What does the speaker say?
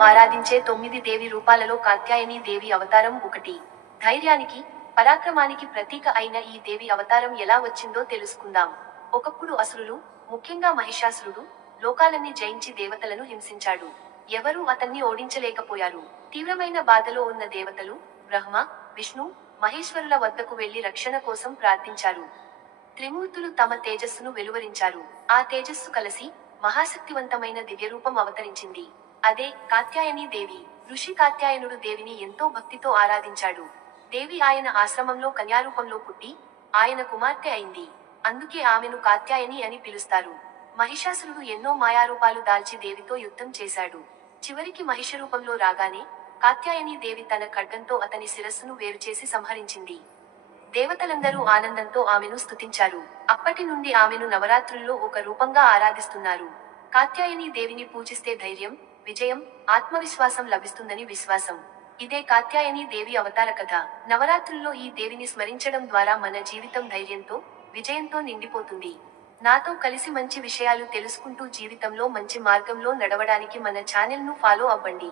ఆరాధించే తొమ్మిది దేవి రూపాలలో కాత్యాయని దేవి అవతారం ఒకటి. ధైర్యానికి పరాక్రమానికి ప్రతీక అయిన ఈ దేవి అవతారం ఎలా వచ్చిందో తెలుసుకుందాం. ఒకప్పుడు అసురులు ముఖ్యంగా మహిషాసురుడు లోకాలన్నీ జయించి దేవతలను హింసించాడు. ఎవరూ అతన్ని ఓడించలేకపోయారు. తీవ్రమైన బాధలో ఉన్న దేవతలు బ్రహ్మ విష్ణు మహేశ్వరుల వద్దకు వెళ్ళి రక్షణ కోసం ప్రార్థించారు. త్రిమూర్తులు తమ తేజస్సును వెలువరించారు. ఆ తేజస్సు కలిసి మహాశక్తివంతమైన దివ్యరూపం అవతరించింది. అదే కాత్యాయని దేవి. ఋషి కాత్యాయనుడు దేవిని ఎంతో భక్తితో ఆరాధించాడు. దేవి ఆయన ఆశ్రమంలో కన్యారూపంలో పుట్టి ఆయన కుమార్తె అయింది. అందుకే ఆమెను కాత్యాయని అని పిలుస్తారు. మహిషాసురుడు ఎన్నో మాయారూపాలు దాల్చి దేవితో యుద్ధం చేశాడు. చివరికి మహిష రూపంలో రాగానే కాత్యాయని దేవి తన ఖడ్గంతో అతని శిరస్సును వేరుచేసి సంహరించింది. దేవతలందరూ ఆనందంతో ఆమెను స్తుతించారు. అప్పటి నుండి ఆమెను నవరాత్రుల్లో ఒక రూపంగా ఆరాధిస్తున్నారు. కాత్యాయని దేవిని పూజిస్తే ధైర్యం విజయం ఆత్మవిశ్వాసం లభిస్తుందని విశ్వాసం. ఇదే కాత్యాయని దేవి అవతార కథ. నవరాత్రుల్లో ఈ దేవిని స్మరించడం ద్వారా మన జీవితం ధైర్యంతో విజయంతో నిండిపోతుంది. నాతో కలిసి మంచి విషయాలు తెలుసుకుంటూ జీవితంలో మంచి మార్గంలో నడవడానికి మన ఛానల్ను ఫాలో అవ్వండి.